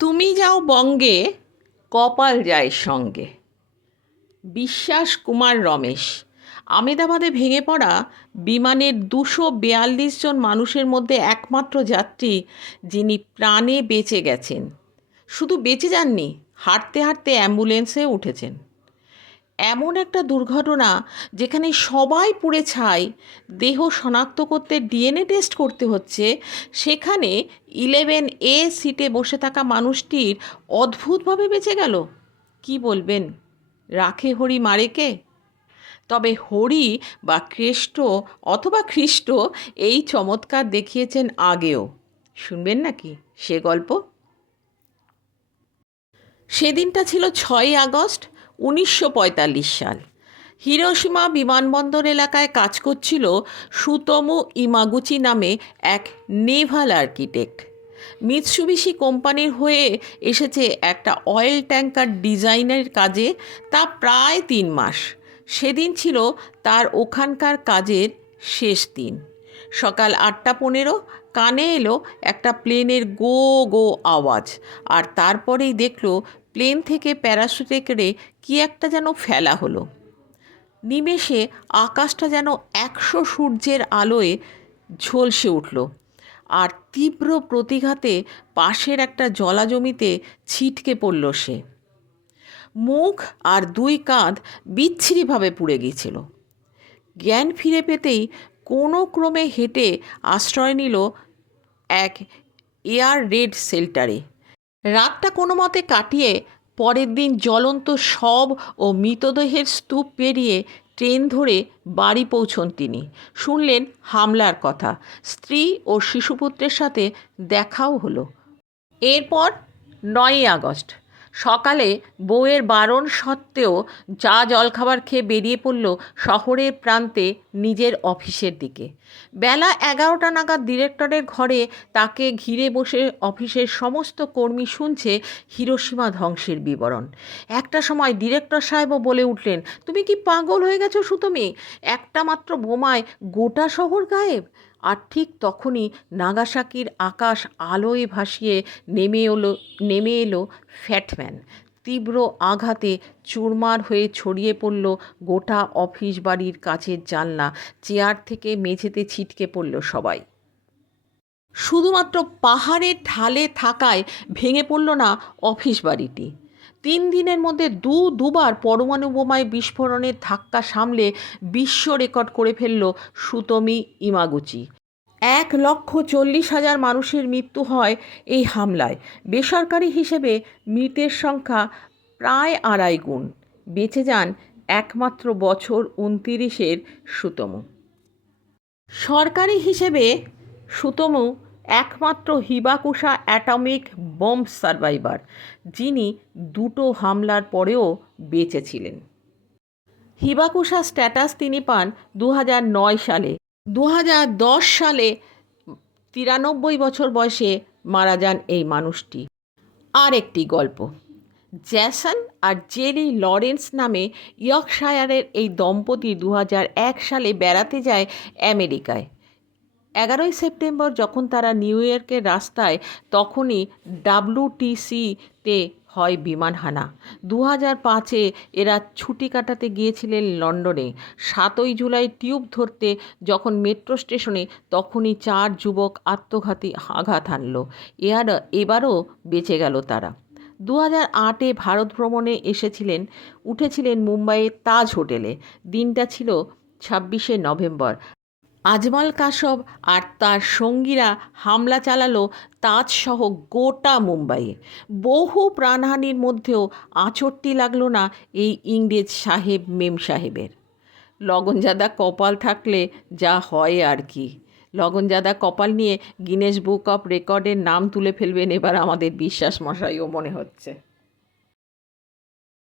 তুমি যাও বঙ্গে, কপাল যায় সঙ্গে। বিশ্বাস কুমার রমেশ। আমেদাবাদে ভেঙে পড়া বিমানের 242 জন মানুষের মধ্যে একমাত্র যাত্রী যিনি প্রাণে বেঁচে গেছেন। শুধু বেঁচে যাননি, হাঁটতে হাঁটতে অ্যাম্বুলেন্সে উঠেছেন। এমন একটা দুর্ঘটনা যেখানে সবাই পুড়ে ছাই, দেহ শনাক্ত করতে ডিএনএ টেস্ট করতে হচ্ছে, সেখানে 11A সিটে বসে থাকা মানুষটির অদ্ভুতভাবে বেঁচে গেল। কি বলবেন, রাখে হরি মারে কে? তবে হরি বা কৃষ্ট অথবা খ্রিস্ট এই চমৎকার দেখিয়েছেন আগেও। শুনবেন নাকি সে গল্প? সেদিনটা ছিল 6ই আগস্ট 1945 সাল। হিরোশিমা বিমানবন্দর এলাকায় কাজ করছিল সুতোমু ইমাগুচি নামে এক নেভাল আর্কিটেক্ট। মিৎসুবিশি কোম্পানির হয়ে এসেছে একটা অয়েল ট্যাঙ্কার ডিজাইনের কাজে, তা প্রায় 3 মাস। সেদিন ছিল তার ওখানকার কাজের শেষ দিন। সকাল 8টা 15 কানে এলো একটা প্লেনের গো গো আওয়াজ, আর তারপরেই দেখলো প্লেন থেকে প্যারাশুটে করে কী একটা যেন ফেলা হলো। নিমেষে আকাশটা যেন 100 সূর্যের আলোয় ঝলসে উঠল, আর তীব্র প্রতিঘাতে পাশের একটা জলাজমিতে ছিটকে পড়ল সে। মুখ আর 2 কাঁধ বিচ্ছিরিভাবে পুড়ে গিয়েছিল। জ্ঞান ফিরে পেতেই কোনো ক্রমে হেঁটে আশ্রয় নিল এক এয়ার রেড শেল্টারে। রাতটা কোনো মতে কাটিয়ে পরের দিন জ্বলন্ত শব ও মৃতদেহের স্তূপ পেরিয়ে ট্রেন ধরে বাড়ি পৌঁছন তিনি। শুনলেন হামলার কথা, স্ত্রী ও শিশুপুত্রের সাথে দেখাও হলো। এরপর 9ই আগস্ট সকালে বউয়ের বারণ সত্ত্বেও চা জলখাবার খেয়ে বেরিয়ে পড়ল শহরের প্রান্তে নিজের অফিসের দিকে। বেলা 11টা নাগাদ ডিরেক্টরের ঘরে তাকে ঘিরে বসে অফিসের সমস্ত কর্মী শুনছে হিরোশিমা ধ্বংসের বিবরণ। একটা সময় ডিরেক্টর সাহেবও বলে উঠলেন, তুমি কি পাগল হয়ে গেছো সুতমি? একটা মাত্র বোমায় গোটা শহর গায়েব। আর ঠিক তখনই নাগাসাকির আকাশ আলোয় ভাসিয়ে নেমে এলো ফ্যাটম্যান। তীব্র আঘাতে চুরমার হয়ে ছড়িয়ে পড়ল গোটা অফিস বাড়ির কাচের জানলা, চেয়ার থেকে মেঝেতে ছিটকে পড়ল সবাই। শুধুমাত্র পাহাড়ের ঢালে থাকায় ভেঙে পড়ল না অফিস বাড়িটি। 3 দিনের মধ্যে দুবার পরমাণু বোমায় বিস্ফোরণের ধাক্কা সামলে বিশ্ব রেকর্ড করে ফেলল সুতোমি ইমাগুচি। 1,40,000 মানুষের মৃত্যু হয় এই হামলায়। বেসরকারি হিসেবে মৃতের সংখ্যা প্রায় 2.5 গুণ। বেঁচে যান একমাত্র বছর 29-এর সুতোমু। সরকারি হিসেবে সুতোমু একমাত্র হিবাকুশা অ্যাটমিক বোম্ব সার্ভাইভার, যিনি 2টো হামলার পরেও বেঁচে ছিলেন। হিবাকুশা স্ট্যাটাস তিনি পান 2009 সালে। 2010 সালে 93 বছর বয়সে মারা যান এই মানুষটি। আর একটি গল্প, জ্যাসন আর জেরি লরেন্স নামে ইয়র্কশায়ারের এই দম্পতি 2001 সালে বেড়াতে যায় আমেরিকায়। 11ই সেপ্টেম্বর যখন তারা নিউ ইয়র্কের রাস্তায়, তখনই WTCতে হয় বিমান হানা। 2005-এ এরা ছুটি কাটাতে গিয়েছিলেন লন্ডনে। 7ই জুলাই টিউব ধরতে যখন মেট্রো স্টেশনে, তখনই 4 যুবক আত্মঘাতী আঘাত হানল। এবারও বেঁচে গেল তারা। 2008-এ ভারত ভ্রমণে উঠেছিলেন মুম্বাইয়ের তাজ হোটেলে। দিনটা ছিল 26শে নভেম্বর। আজমল কাসব আর তার সঙ্গীরা হামলা চালালো তাজসহ গোটা মুম্বাইয়ে। বহু প্রাণহানির মধ্যেও আঁচড়টি লাগলো না এই ইংরেজ সাহেব মেম সাহেবের। লগনজাদা কপাল থাকলে যা হয় আর কি। লগনজাদা কপাল নিয়ে গিনেস বুক অফ রেকর্ডের নাম তুলে ফেলবেন এবার আমাদের বিশ্বাস মশাইও মনে হচ্ছে।